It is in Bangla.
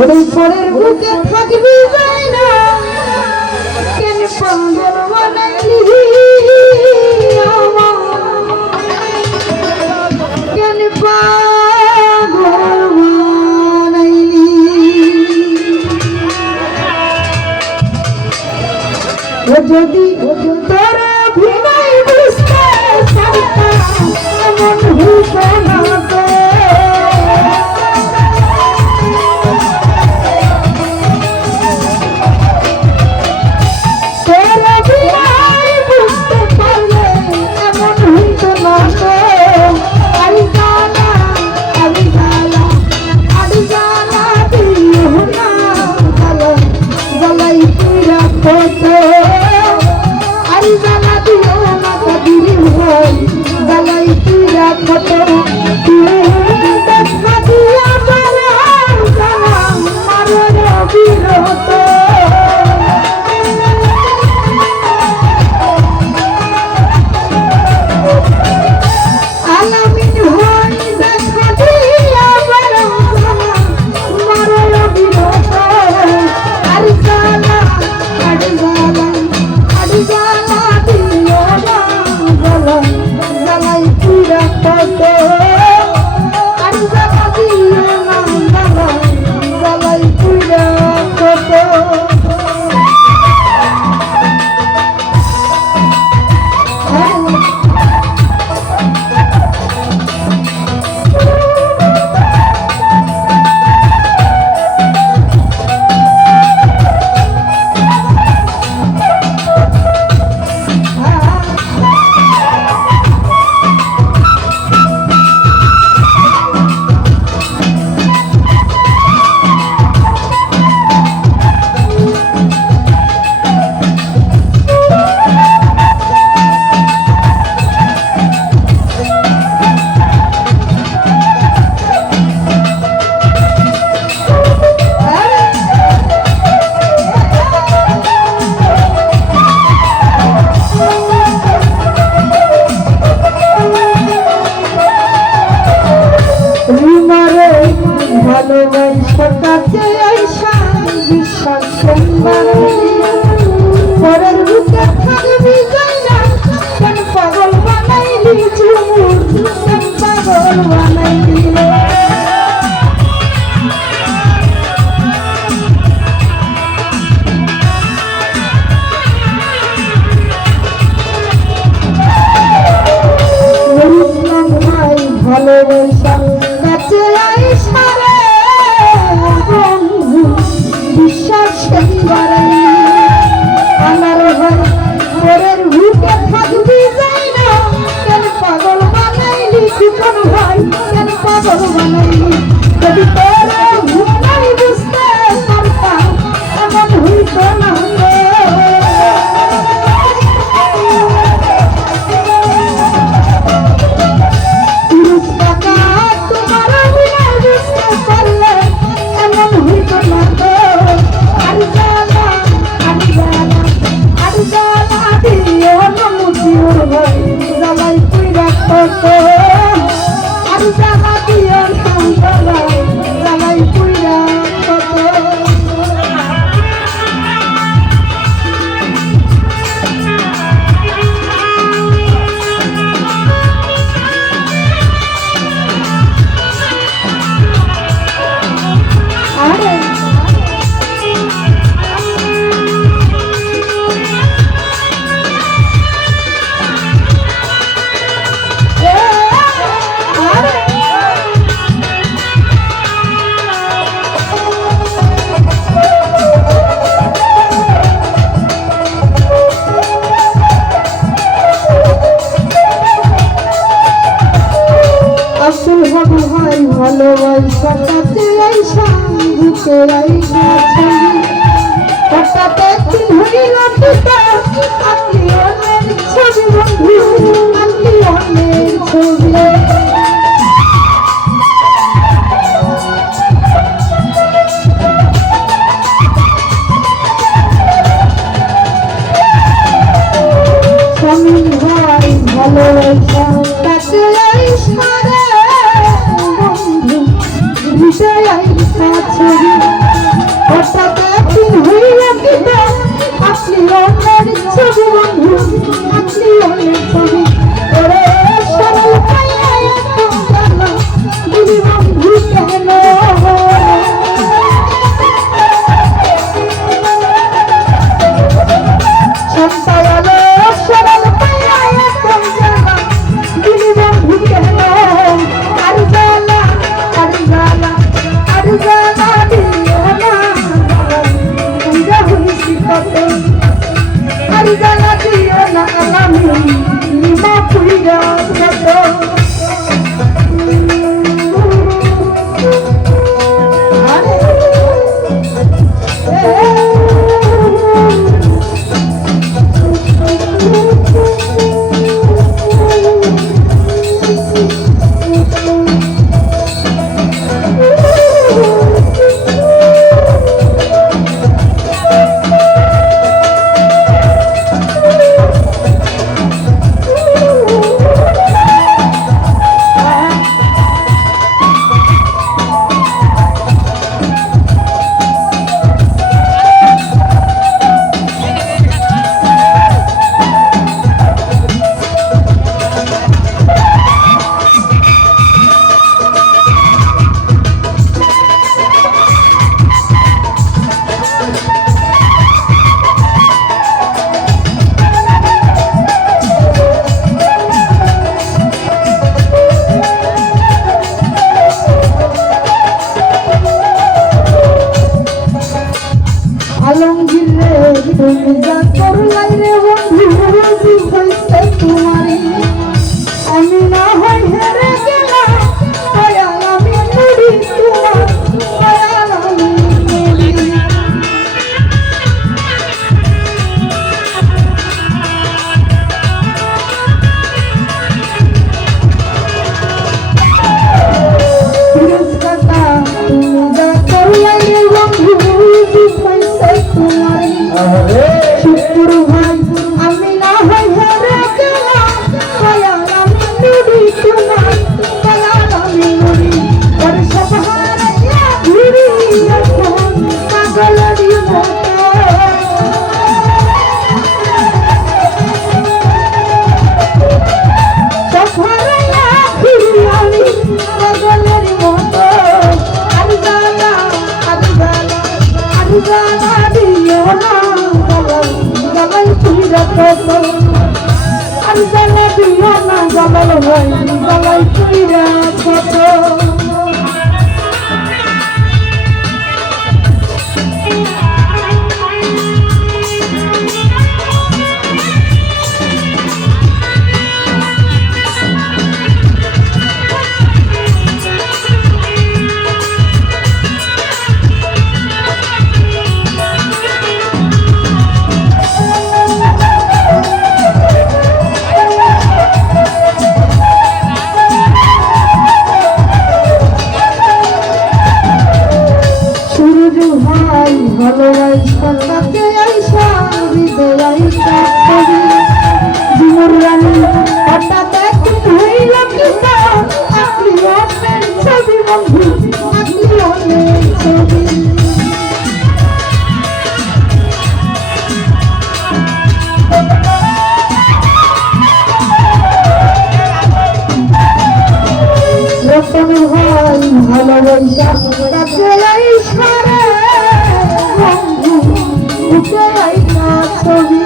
পরের বুকে থাকবি যায় না কেন পাগল বানাইলি কেন পাগল বানাইলি যদি তোর অভিনয় বুঝতে পারতাম এমন হইতো না ভালোবাসাটাকে আইসা বিশ্বাস পরের বুকে থাকবি যাই না কেন পাগল বানাইলি ঝুমুর কেন পাগল বানাইলি ভালোবাসা কাছে আইসা বিশ্বাস আমার হয় পরের বুকে থাকবি যাই না কেন পাগল বানাইলি কোন ভাই কেন পাগল বানাইলি যদি তোর ভুল বুঝতে পারতাম এমন হইত না ভালোবাসাটাতে আইসা বুকে আইসা হঠাৎ একদিন হইল আপনি অনেক ছবি বন্ধু আপনি অনেক ছবি স্বামী ভাই ভালোবাসাটাতে আইসা ছবি বন্ধু আঁকলি অনেক ছবি। রতন ভাই ভালোবাসা কাছে এই সারে বন্ধু উঠে আইনা ছবি।